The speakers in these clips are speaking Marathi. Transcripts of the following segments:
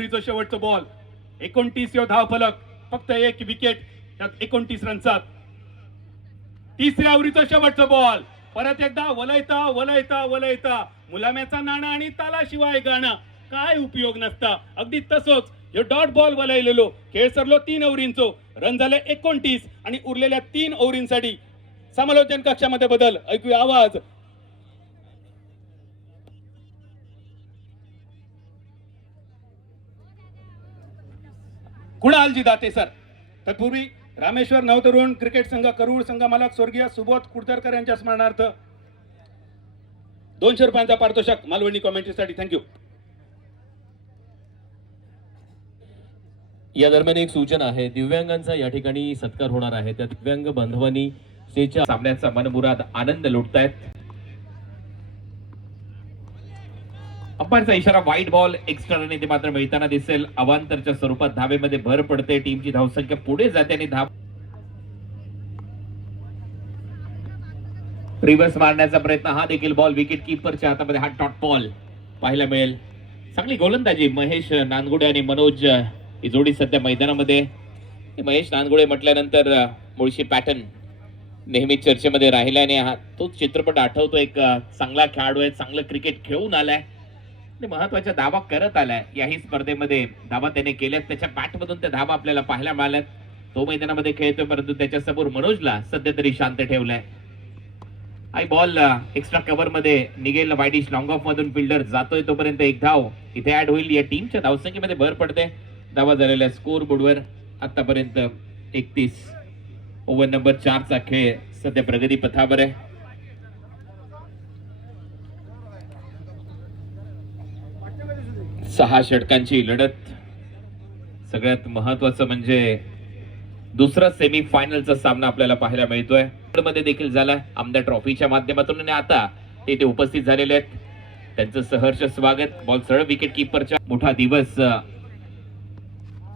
शेवटचा बॉल 29 धाव फलक, फक्त एक विकेट, त्यात 29 रनसात. तिसऱ्या आवरीचा शेवटचा बॉल, परत एकदा वलयता वलयता वलयता मुलाम्याचा नाणं आणि तालाशिवाय गाणं काय उपयोग नसता. अगदी तसंच हे डॉट बॉल वलयलेलो खेळ सरलो 3 ओव्हरींचो. रन झाले 29 आणि उरलेल्या 3 ओव्हरींसाठी समालोचन कक्षामध्ये बदल. ऐकूया आवाज. कुणालजी दाते सर. तत्पूर्वी रामेश्वर नवतरुण क्रिकेट संघ करूळ संघ मालक स्वर्गीय सुबोध कुडतरकर यांच्या स्मरणार्थ 200 रुपयांचा पारितोषिक मालवणी कॉमेंट्रीसाठी. थँक्यू. या दरम्यान एक सूचना आहे, दिव्यांगांचा या ठिकाणी सत्कार होणार आहे. त्या दिव्यांग बांधवांनी स्टेजच्या सामन्याचा मनमुराद आनंद लुटतायत. अंपायरचा इशारा वाईट बॉल. एक्स्ट्रा रन इथे मात्र मिळताना दिसेल. अवांतरच्या स्वरूपात धावेमध्ये भर पडते. टीमची धावसंख्या पुढे जाते आणि धाव रिव्हर्स मारण्याचा प्रयत्न. हा देखील बॉल विकेट कीपरच्या हातामध्ये. हा डॉट बॉल पाहायला मिळेल. चांगली गोलंदाजी महेश नानगुडे आणि मनोज ही जोडी सध्या मैदानामध्ये. महेश नानगुडे म्हटल्यानंतर मुळशी पॅटर्न नेहमी चर्चेमध्ये राहिला आणि हा तोच चित्रपट आठवतो. एक चांगला खेळाडू आहे, चांगलं क्रिकेट खेळून आलाय, महत्वाच्या धावा करत आलाय. याही स्पर्धेमध्ये धावा त्याने केल्यात. त्याच्या बॅटमधून त्या धावा आपल्याला पाहायला मिळाल्यात. तो मैदानामध्ये खेळतोय, परंतु त्याच्या समोर मनोजला सध्या तरी शांत ठेवलाय. आई बॉल एक्स्ट्रा कव्हर मध्ये निघेल. वाईडिश लॉंग ऑफ मधून फिल्डर जातोय तोपर्यंत एक धाव इथे ऍड होईल. या टीमच्या धावसंख्येमध्ये भर पडते. धावा झालेल्या स्कोर बोर्डवर आतापर्यंत 31. ओव्हर नंबर 4 चा खेळ सध्या प्रगती पथावर आहे. सहा षटकांची लढत. सगळ्यात महत्वाचं म्हणजे दुसरा सेमी फायनलचा सामना आपल्याला पाहायला मिळतोय. मध्ये देखील झाला आमदार ट्रॉफीच्या माध्यमातून आणि आता ते इथे उपस्थित झालेले आहेत. त्यांचं सहर्ष स्वागत. बॉल सरळ विकेट कीपरच्या. मोठा दिवस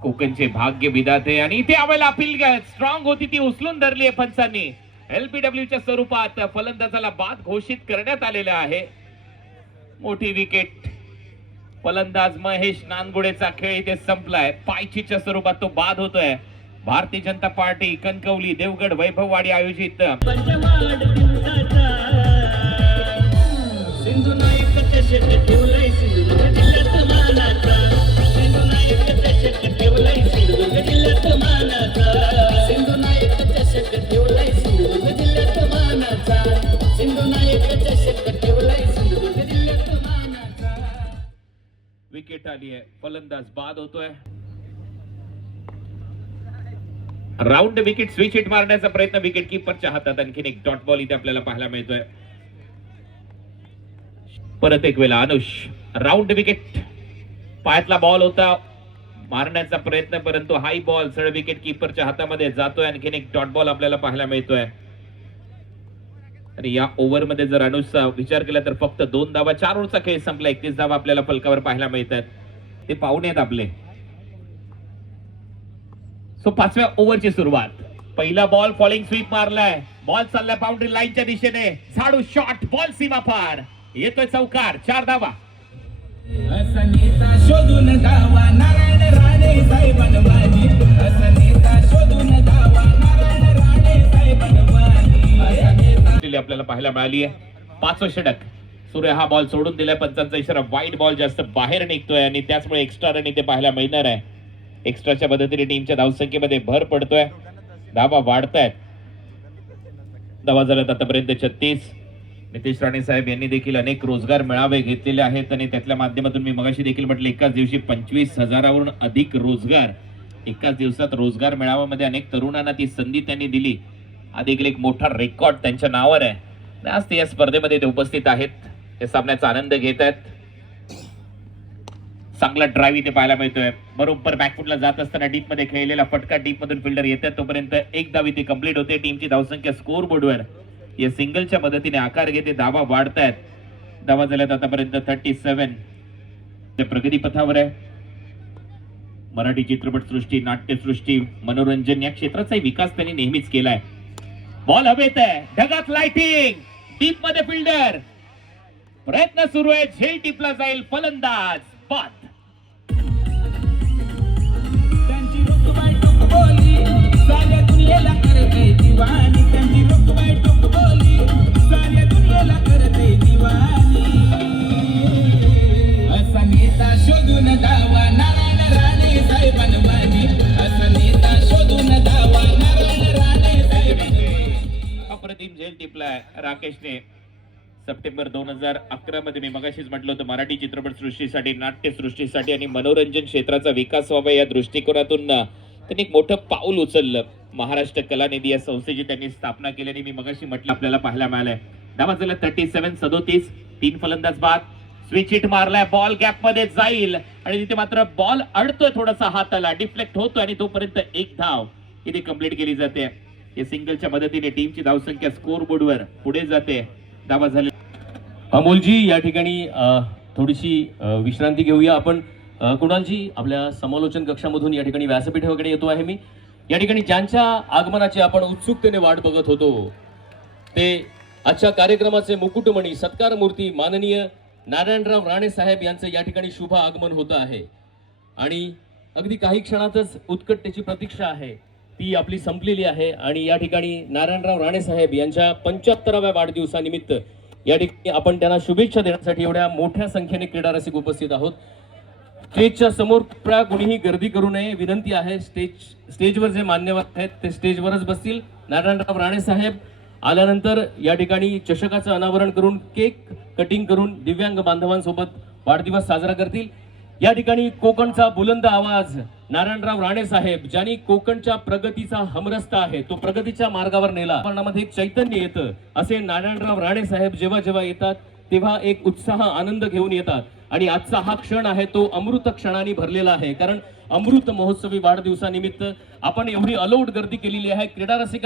कोकणचे भाग्य विधाते आणि इथे आवेला अपील स्ट्रॉंग होती ती उचलून धरली आहे पंचांनी. एलपीडब्ल्यूच्या स्वरूपात फलंदाजाला बाद घोषित करण्यात आलेला आहे. मोठी विकेट. फलंदाज महेश नानगुडेचा खेळ इथे संपलाय. पायचीच्या स्वरूपात तो बाद होतोय. भारतीय जनता पार्टी कणकवली देवगड वैभववाडी आयोजित विकेट आली आहे. फलंदाज बाद होतोय. राऊंड विकेट स्विच हिट मारण्याचा प्रयत्न विकेट कीपरच्या हातात. आणखीन एक डॉट बॉल इथे आपल्याला पाहायला मिळतोय. परत एक वेळा अनुष. Round wicket. पायातला बॉल होता, मारण्याचा प्रयत्न, परंतु हाय बॉल सरळ विकेट कीपरच्या हातामध्ये जातोय. आणखीन एक डॉट बॉल आपल्याला पाहायला मिळतोय. आणि या ओव्हर मध्ये जर अनुषचा विचार केला तर फक्त 2 धावा. 4 ओव्हरचा खेळ संपला. 31 धावा आपल्याला फलकावर पाहायला मिळतात. ते पाहुणे आहेत आपले. सो 5व्या ओव्हरची सुरुवात. पहिला बॉल फॉलिंग स्वीप मारलाय. बॉल चाललाय बाउंड्री लाईनच्या दिशेने. झाडू शॉट. बॉल सीमा पार. येतोय चौकार. 4 धावा. शोधून धावा नारायण राणे साहेबांवानी. शोधून धावा नारायण राणे साहेबांवानी. आपल्याला पाहायला मिळाली आहे. 5वं षटक. सूर्य हा बॉल सोडून दिलाय. पंचांचा इशारा वाईट बॉल जास्त बाहेर निघतोय आणि त्याचमुळे एक्स्ट्रा रन इथे पाहायला मिळणार आहे. एक्स्ट्राच्या मदतीने टीमच्या धावसंख्येमध्ये भर पडतोय. धावा वाढतायत. धावा झाल्यात आतापर्यंत 36. नितेश राणे साहेब यांनी देखील अनेक रोजगार मेळावे घेतलेले आहेत आणि त्यातल्या माध्यमातून मी मगाशी देखील म्हटलं एकाच दिवशी 25,000वरून अधिक रोजगार. एकाच दिवसात रोजगार मेळाव्यामध्ये अनेक तरुणांना ती संधी त्यांनी दिली. हा देखील एक मोठा रेकॉर्ड त्यांच्या नावावर आहे. आज ते या स्पर्धेमध्ये ते उपस्थित आहेत. या सामन्याचा आनंद घेत आहेत. चांगला ड्राईव्ह इथे पाहायला मिळतोय. बरोबर बॅकफुटला जात असताना डीप मध्ये खेळलेला फटका डीप मधून फिल्डर येतात तोपर्यंत एक धाव इथे कंप्लीट होते. टीमची धावसंख्या स्कोर बोर्डवर या सिंगलच्या मदतीने आकार घेते. धावा वाढतायत. धावा झाल्यात आतापर्यंत 37. प्रगती पथावर आहे. मराठी चित्रपटसृष्टी, नाट्यसृष्टी, मनोरंजन या क्षेत्राचाही विकास त्यांनी नेहमीच केलाय. बॉल हवेत आहे. ढगात लाइटिंग. डीप मध्ये फिल्डर. प्रयत्न सुरू आहे. झेल टिपला जाईल. फलंदाज बाद. दीवानी त्यांची रुकबाई टुक बोली साऱ्या दुनियेला करते दिवानी असा नेता शोधून दावा नारायण राणे साहेबांवानी असा नेता शोधून दावा नारायण राणे साहेबांवानी अप्रतिम झेल टिपलाय राकेशने. सप्टेंबर 2011 मध्ये मी मगाशीच म्हटलं होतं मराठी चित्रपट सृष्टीसाठी, नाट्यसृष्टीसाठी आणि मनोरंजन क्षेत्राचा विकास व्हावा या दृष्टिकोनातून त्यांनी एक मोठं पाऊल उचललं. महाराष्ट्र कलानिधी या संस्थेची त्यांनी स्थापना केल्याने मी मगाशी म्हटलं आपल्याला पाहायला मिळालंय. धावा झाल्या 37-37, 3 फलंदाज बाद. स्विच हिट मारलाय, बॉल गॅप मध्ये जाईल आणि तिथे मात्र बॉल अडतोय थोडासा हाताला, डिफ्लेक्ट होतोय आणि तोपर्यंत एक धाव इथे कंप्लीट केली जाते. या सिंगलच्या मदतीने टीमची धावसंख्या स्कोर बोर्डवर पुढे जाते. धावा झाली. अमोलजी या ठिकाणी थोडीशी विश्रांती घेऊया आपण. कुणालजी आपल्या समालोचन कक्षामधून या ठिकाणी व्यासपीठाकडे येतो आहे मी. या ठिकाणी ज्यांच्या आगमनाची आपण उत्सुकतेने वाट बघत होतो ते आजच्या कार्यक्रमाचे मुकुटमणी सत्कार मूर्ती माननीय नारायणराव राणे साहेब यांचं या ठिकाणी शुभ आगमन होतं आहे आणि अगदी काही क्षणातच उत्कटतेची प्रतीक्षा आहे ती आपली संपलेली आहे. आणि या ठिकाणी नारायणराव राणे साहेब यांच्या 75व्या वाढदिवसानिमित्त या ठिकाणी आपण त्यांना शुभेच्छा देण्यासाठी एवढ्या मोठ्या संख्येने क्रीडा रसिक उपस्थित आहोत. स्टेजच्या समोर कुणीही गर्दी करू नये विनंती आहे. स्टेजवर जे मान्यवर आहेत ते स्टेजवरच बसतील. नारायणराव राणे साहेब आल्यानंतर या ठिकाणी चषकाचं अनावरण करून केक कटिंग करून दिव्यांग बांधवांसोबत वाढदिवस साजरा करतील. या ठिकाणी कोकणचा बुलंद आवाज नारायणराव राणे साहेब ज्यांनी कोकणच्या प्रगतीचा हमरस्ता आहे तो प्रगतीच्या मार्गावर नेला. वातावरणामध्ये एक चैतन्य येतं असे नारायणराव राणे साहेब जेव्हा जेव्हा येतात तेव्हा एक उत्साह आनंद घेऊन येतात आणि आजचा हा क्षण आहे तो अमृत क्षणांनी भरलेला आहे. कारण अमृत महोत्सवी वाढदिवसानिमित्त आपण एवढी अलोट गर्दी केलेली आहे. क्रीडा रसिक